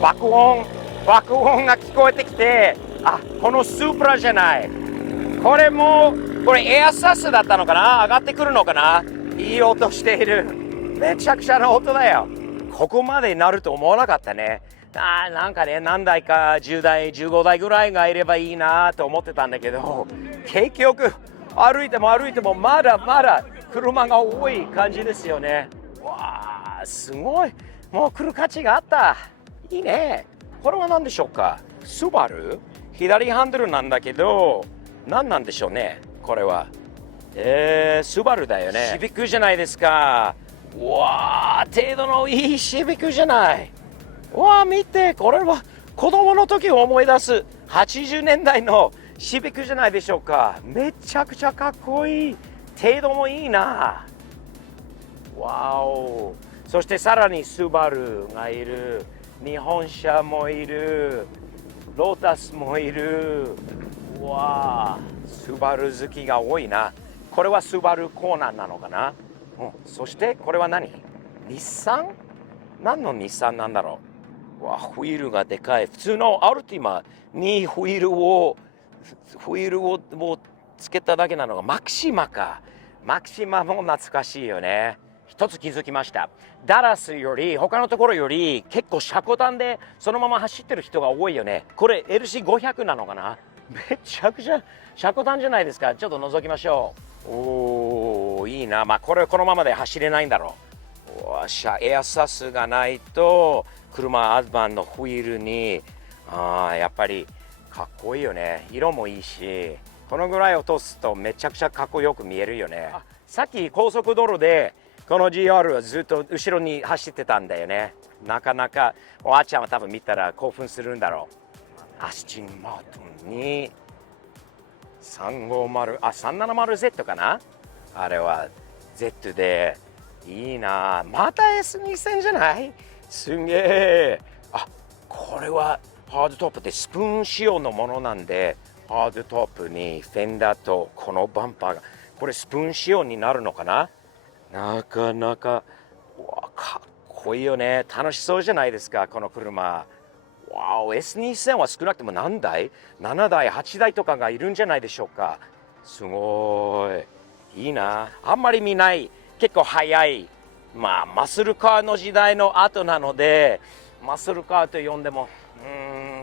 爆音が聞こえてきて、あ、このスープラじゃない。これエアサスだったのかな、上がってくるのかな。いい音している。めちゃくちゃな音だよ。ここまでなると思わなかったね。なんかね、何台か10台15台ぐらいがいればいいなと思ってたんだけど、結局歩いてもまだまだ車が多い感じですよね。わあ、すごい。もう来る価値があった。いいね。これは何でしょうか。スバル、左ハンドルなんだけど、何なんでしょうね、これは。スバルだよね。シビックじゃないですか。わあ、程度のいいシビックじゃない。わあ、見て、これは子供の時を思い出す80年代のシビックじゃないでしょうか。めちゃくちゃかっこいい。程度もいいな。わお。そしてさらにスバルがいる。日本車もいる。ロータスもいる。わあ、スバル好きが多いな。これはスバルコーナーなのかな。そしてこれは何？日産？何の日産なんだろう。わあ、ホイールがでかい。普通のアルティマにホイールをつけただけなのがマキシマか。マキシマも懐かしいよね。一つ気づきました。ダラスより他のところより結構車庫端でそのまま走ってる人が多いよね。これ LC500 なのかな。めちゃくちゃ車庫端じゃないですか。ちょっと覗きましょう。おー、いいな。まあこれこのままで走れないんだろう。エアサスがないと車アズバンのホイールにやっぱりかっこいいよね。色もいいし、このぐらい落とすとめちゃくちゃかっこよく見えるよね。さっき高速道路でこの GR はずっと後ろに走ってたんだよね。なかなかあっちゃんは多分見たら興奮するんだろう。アスチンマートンに350、370Z かな。あれは Z でいいな。また S2000 じゃない？すんげえ。これはハードトップでスプーン仕様のものなんで、ハードトップにフェンダーとこのバンパーがこれスプーン仕様になるのかな。なかなかかっこいいよね。楽しそうじゃないですか、この車。わお、 S2000 は少なくとも何台 ?7 台8台とかがいるんじゃないでしょうか。すごいいいな。あんまり見ない、結構早い、マッスルカーの時代の後なので、マッスルカーと呼んでも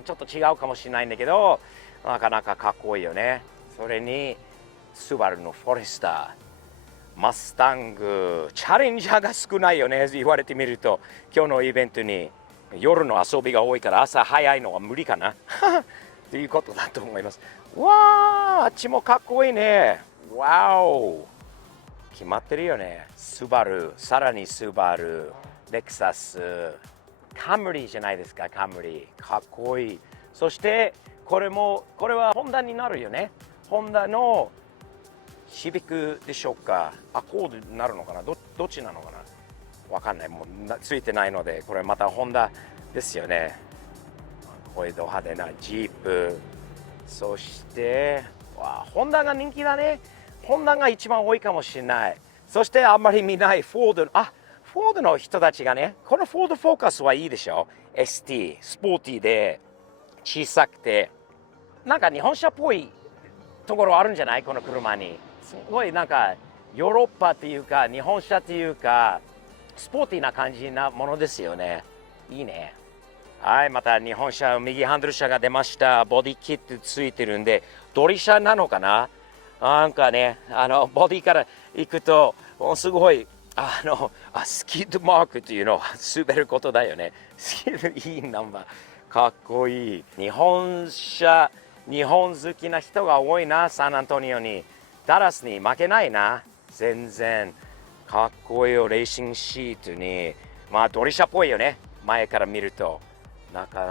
ちょっと違うかもしれないんだけど、なかなかかっこいいよね。それにスバルのフォレスター、マスタング、チャレンジャーが少ないよね。言われてみると、今日のイベントに夜の遊びが多いから朝早いのは無理かなということだと思います。わあ、あっちもかっこいいね。わお、決まってるよね。スバル、さらにスバル、レクサス、カムリじゃないですか。カムリかっこいい。そしてこれはホンダになるよね。ホンダのシビックでしょうか。アコードになるのかな。どっちなのかな。わかんない。もうついてないので、これまたホンダですよね。こういうド派手なジープ。そしてホンダが人気だね。ホンダが一番多いかもしれない。そしてあんまり見ないフォード。フォードの人たちがね、このフォードフォーカスはいいでしょ。 ST スポーティーで小さくてなんか日本車っぽいところあるんじゃない？この車にすごいなんかヨーロッパっていうか日本車っていうかスポーティーな感じなものですよね。いいね。はい、また日本車右ハンドル車が出ました。ボディキットついてるんでドリ車なのかな。なんかね、ボディから行くとすごいスキッドマークっていうのは滑ることだよね。スキッドいいナンバー、かっこいい。日本好きな人が多いな。サンアントニオに。ダラスに負けないな。全然かっこいいよ。レーシングシートにドリシャっぽいよね。前から見るとなか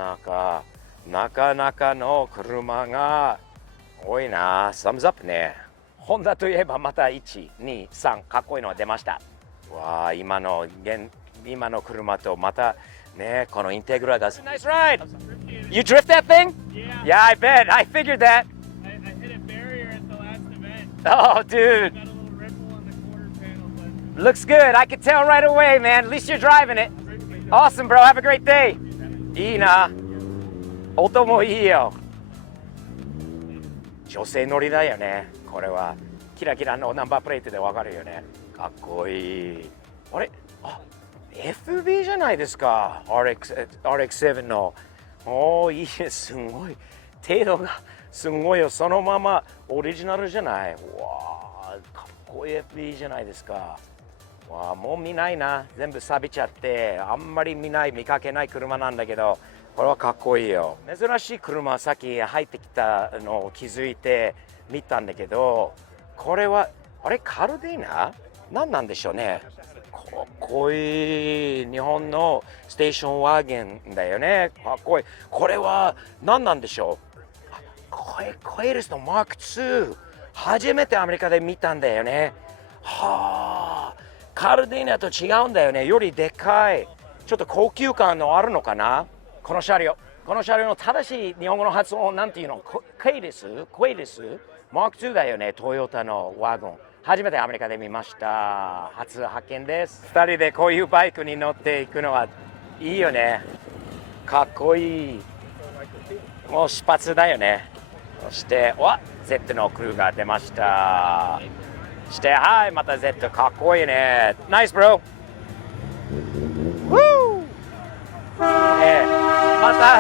なかの車が多いな。サムズアップね。ホンダといえばまた1、2、3かっこいいのが出ました。わあ、今の車とまたね、このインテグラが Nice ride! You drift that thing? Yeah, I bet. I figured that. I hit a barrier at the last event. Oh, dude. Got a little ripple on the quarter panel, but Looks good. I could tell right away, man. At least you're driving it. Awesome, bro. Have a great day. いいな。音もいいよ。女性乗りだよね。これはキラキラのナンバープレートでわかるよね。かっこいい。あれ、FB じゃないですか。RX7 の。おー、いいね。すごい。程度がすごいよ。そのままオリジナルじゃない。わー、かっこいい FB じゃないですか。わー、もう見ないな。全部錆びちゃって、あんまり見かけない車なんだけど、これはかっこいいよ。珍しい車、さっき入ってきたのを気づいて見たんだけど、これは、カルディーナ何なんでしょうね。かっこいい。日本のステーションワーゲンだよね。かっこいい。これは何なんでしょう。コエルスのマーク2。初めてアメリカで見たんだよね。はあ。カルディーナと違うんだよね。よりでかい。ちょっと高級感のあるのかな。この車両の正しい日本語の発音なんていうの？クエリスマーク2だよね。トヨタのワゴン。初めてアメリカで見ました。初発見です。2人でこういうバイクに乗っていくのはいいよね。かっこいい。もう出発だよね。そしてZ のクルーが出ました。そしてはい、また Z かっこいいね。ナイスブロー。また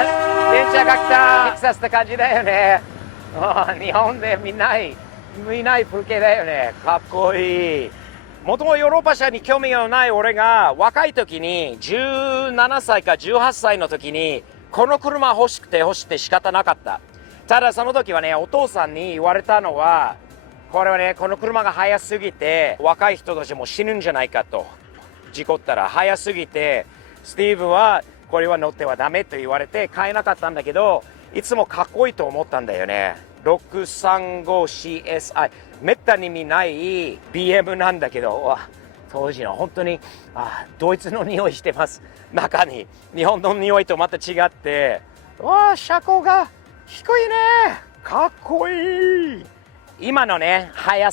電車が来た。テキサスって感じだよね。日本で見ない風景だよね。かっこいい。もともとヨーロッパ車に興味がない俺が若い時に17歳か18歳の時にこの車欲しくて仕方なかった。ただその時はね、お父さんに言われたのは、これはね、この車が速すぎて若い人たちも死ぬんじゃないかと。事故ったら速すぎてスティーブはこれは乗ってはダメと言われて買えなかったんだけど、いつもかっこいいと思ったんだよね。635CSI、 めったに見ない BM なんだけど、当時の本当にドイツの匂いしてます。中に日本の匂いとまた違って、車高が低いね。かっこいい。今のね、速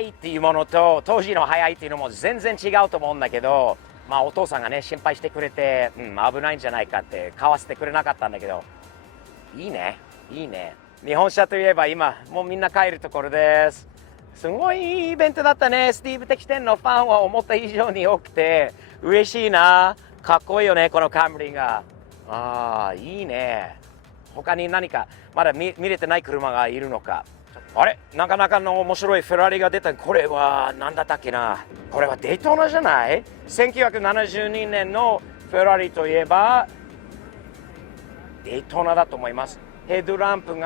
いっていうものと当時の速いっていうのも全然違うと思うんだけど、お父さんがね心配してくれて、危ないんじゃないかって買わせてくれなかったんだけど、いいね。日本車といえば今もうみんな帰るところです。すごいいいイベントだったね。スティーブ的店のファンは思った以上に多くて嬉しいな。かっこいいよね、このカムリが。いいね。他に何かまだ 見れてない車がいるのか。なかなかの面白いフェラーリが出た。これは何だったっけな。これはデイトーナじゃない？ 1972 年のフェラーリといえばデイトーナだと思います。ヘッドランプ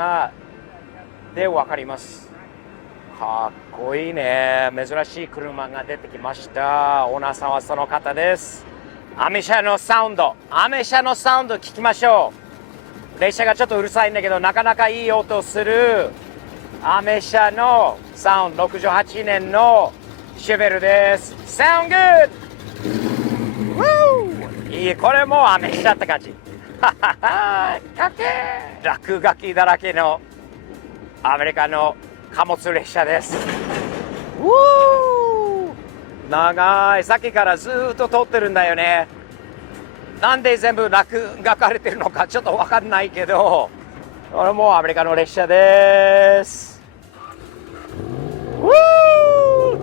で分かります。かっこいいね。珍しい車が出てきました。オーナーさんはその方です。アメ車のサウンド聞きましょう。列車がちょっとうるさいんだけど、なかなかいい音するアメ車のサウンド。68年のシェベルです。サウングッド。いい。これもアメ車って感じ。落書きだらけのアメリカの貨物列車です。長い。さっきからずっと通ってるんだよね。なんで全部落書かれてるのかちょっと分かんないけど、これもアメリカの列車です。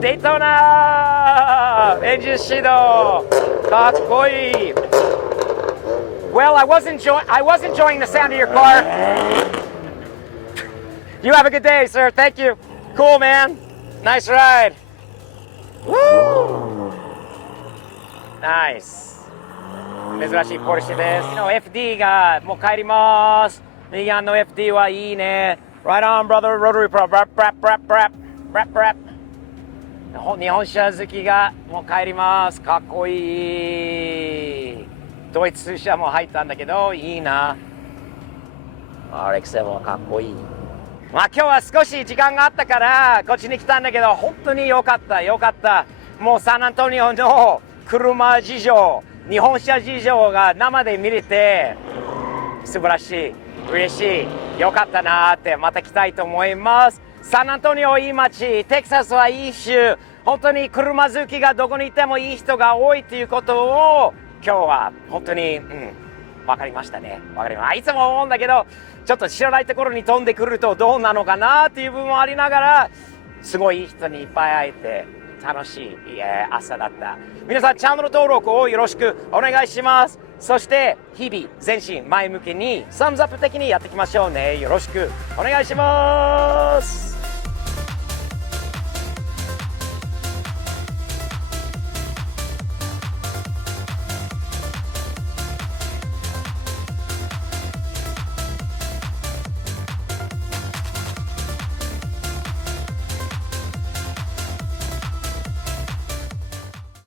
デイトーナエンジン始動。かっこいい。Well, I was enjoying the sound of your car. You have a good day, sir. Thank you. Cool, man. Nice ride. Woo! Nice. 珍しいポルシェです。FD がもう帰ります。右側の FD はいいね。Right on, brother. Rotary Pro. Rap. 日本車好きがもう帰ります。かっこいい。ドイツ車も入ったんだけど、いいな。RX7 はかっこいい。今日は少し時間があったからこっちに来たんだけど、本当によかった。もうサンアントニオの車事情、日本車事情が生で見れて素晴らしい。嬉しい。よかったなーって。また来たいと思います。サンアントニオいい街、テキサスはいい州。本当に車好きがどこにいてもいい人が多いということを今日は本当にわかりましたね。わかりました。いつも思うんだけど、ちょっと知らないところに飛んでくるとどうなのかなっていう部分もありながら、すごいいい人にいっぱい会えて、楽しい朝だった。皆さんチャンネル登録をよろしくお願いします。そして日々前進前向きにサムズアップ的にやっていきましょうね。よろしくお願いします。